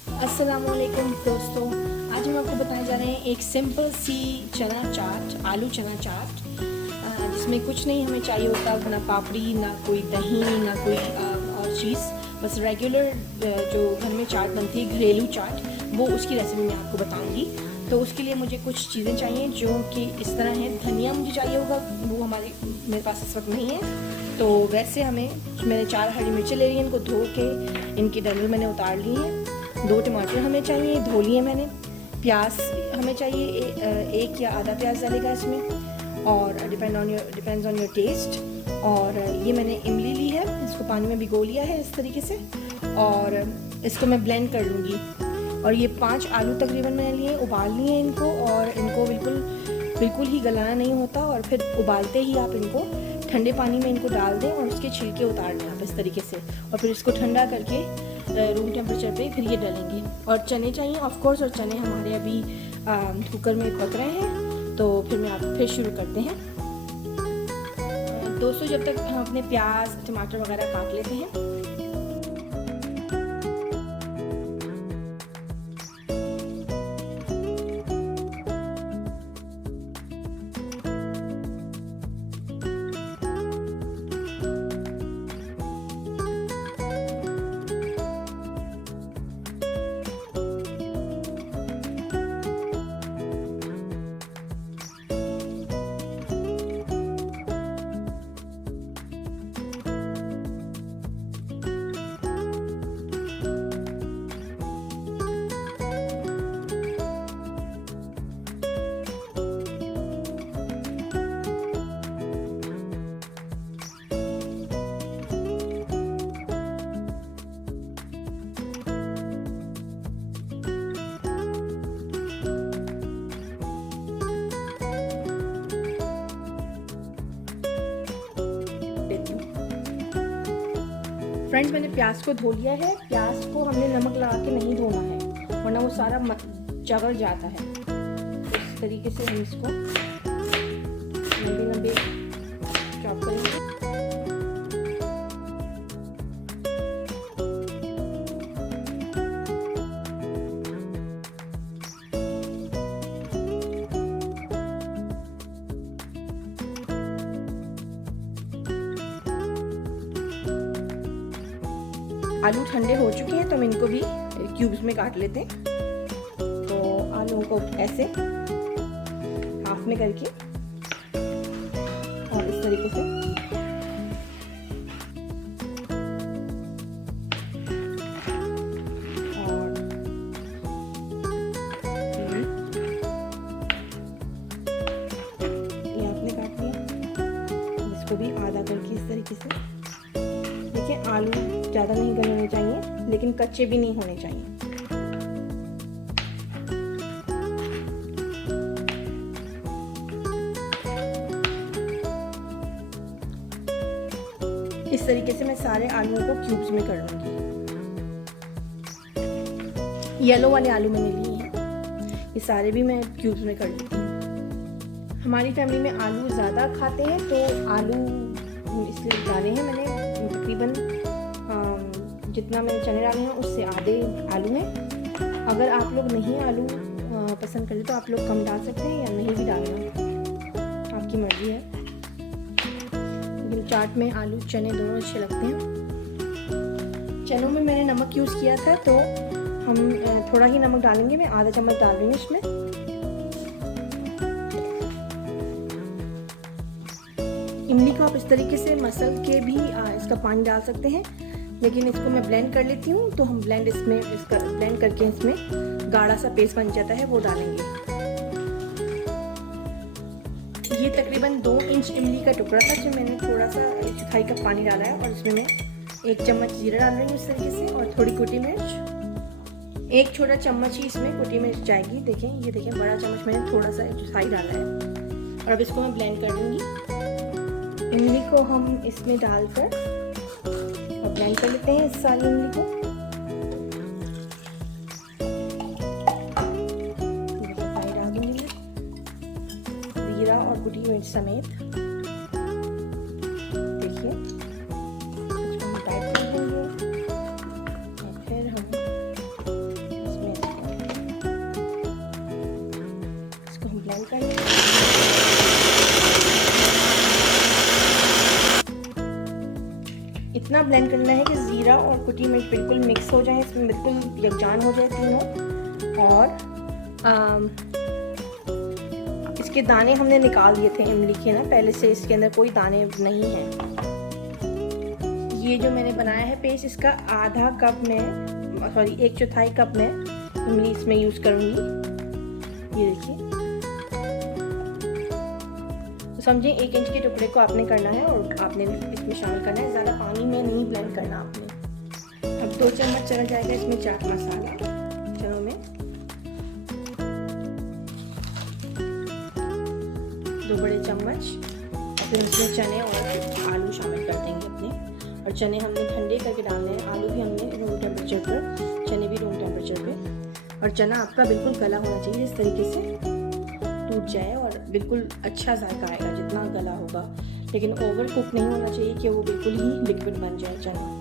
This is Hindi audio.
अस्सलामुअलैकुम दोस्तों, आज हम आपको बताने जा रहे हैं एक सिंपल सी चना चाट, आलू चना चाट, जिसमें कुछ नहीं हमें चाहिए होता, ना पापड़ी, ना कोई दही, ना कोई और चीज़, बस रेगुलर जो घर में चाट बनती है, घरेलू चाट, वो उसकी रेसिपी मैं आपको बताऊंगी। तो उसके लिए मुझे कुछ चीज़ें चाहिए जो कि इस तरह हैं। धनिया मुझे चाहिए होगा, वो मेरे पास इस वक्त नहीं है। तो वैसे मैंने 4 हरी मिर्चें ले ली हैं, इनको धो के इनकी डंडल मैंने उतार ली है। 2 टमाटर हमें चाहिए, धो लिए मैंने। प्याज हमें चाहिए, 1 या आधा प्याज डालेगा इसमें, और डिपेंड्स ऑन योर टेस्ट। और ये मैंने इमली ली है, इसको पानी में भिगो लिया है इस तरीके से, और इसको मैं ब्लेंड कर लूँगी। और ये 5 आलू तकरीबन मैंने लिए, उबाल लिए इनको, और इनको बिल्कुल ही गलाना नहीं होता, और फिर उबालते ही आप इनको ठंडे पानी में इनको डाल दें और उसके छिलके उतार लें आप इस तरीके से, और फिर इसको ठंडा करके रूम टेम्परेचर पे फिर ये डलेंगे। और चने चाहिए ऑफ कोर्स, और चने हमारे अभी कुकर में पक रहे हैं। तो फिर शुरू करते हैं दोस्तों। जब तक हम अपने प्याज टमाटर वगैरह काट लेते हैं। फ्रेंड्स, मैंने प्याज को धो लिया है। प्याज को हमने नमक लगा के नहीं धोना है, वरना वो सारा जगड़ जाता है। इस तरीके से हम इसको लंबे चॉप करेंगे। आलू ठंडे हो चुके हैं, तो हम इनको भी क्यूब्स में काट लेते हैं। तो आलू को ऐसे हाफ में करके और इस तरीके से और ये आपने काट लिया। इसको भी आधा करके इस तरीके से। देखिए, आलू ज़्यादा नहीं गले होने चाहिए, लेकिन कच्चे भी नहीं होने चाहिए। इस तरीके से मैं सारे आलूओं को क्यूब्स में कर लूँगी। येलो वाले आलू मैंने लिए हैं, ये सारे भी मैं क्यूब्स में कर लेती हूँ। हमारी फैमिली में आलू ज़्यादा खाते हैं, तो आलू इसलिए डाले हैं मैंने। तकरीबन जितना मैंने चने डाले हैं उससे आधे आलू हैं। अगर आप लोग नहीं आलू पसंद करते तो आप लोग कम डाल सकते हैं, या नहीं भी डालना, आपकी मर्ज़ी है। लेकिन चाट में आलू चने दोनों अच्छे लगते हैं। चनों में मैंने नमक यूज़ किया था, तो हम थोड़ा ही नमक डालेंगे। मैं आधा चम्मच डाल रही हूँ इसमें। इमली को आप इस तरीके से मसल के भी इसका पानी डाल सकते हैं, लेकिन इसको मैं ब्लेंड कर लेती हूँ। तो हम इसका ब्लेंड करके इसमें गाढ़ा सा पेस्ट बन जाता है, वो डालेंगे। ये तकरीबन 2 इंच इमली का टुकड़ा था, जो मैंने थोड़ा सा 1/4 कप पानी डाला है, और इसमें मैं 1 चम्मच जीरा डाल रही हूँ इस तरीके से, और थोड़ी कुटी मिर्च। 1 छोटा चम्मच ही इसमें कुटी मिर्च जाएगी। देखें, ये देखें, बड़ा चम्मच मैंने थोड़ा सा 1/4 डाला है। और अब इसको मैं ब्लेंड कर लूँगी। इमली को हम इसमें डालकर और ब्लेंड कर लेते हैं इस सारी इमली को। डाल दूंगी मैं जीरा और कुटी मिर्च समेत। देखिए, इसको हम टाइट कर देंगे, और फिर हम इतना ब्लेंड करना है कि ज़ीरा और कुटी मिर्च बिल्कुल मिक्स हो जाए, इसमें बिल्कुल यकजान हो जाए तीनों। और इसके दाने हमने निकाल दिए थे इमली के ना पहले से, इसके अंदर कोई दाने नहीं हैं। ये जो मैंने बनाया है पेस्ट, इसका आधा कप में, सॉरी 1/4 कप में इमली इसमें यूज़ करूँगी। ये देखिए, तो समझिए 1 इंच के टुकड़े को आपने करना है और आपने इसमें शामिल करना है, ज़्यादा पानी में नहीं ब्लेंड करना आपने। अब 2 चम्मच चला जाएगा इसमें चाट मसाला चनों में, 2 बड़े चम्मच, और फिर उसमें चने और आलू शामिल कर देंगे अपने। और चने हमने ठंडे करके डालने हैं, आलू भी हमने रूम टेम्परेचर पर, चने भी रूम टेम्परेचर पे। और चना आपका बिल्कुल गला होना चाहिए, इस तरीके से टूट जाए और बिल्कुल अच्छा जायका आएगा जितना गला होगा, लेकिन ओवर कुक नहीं होना चाहिए कि वो बिल्कुल ही लिक्विड बन जाए चना।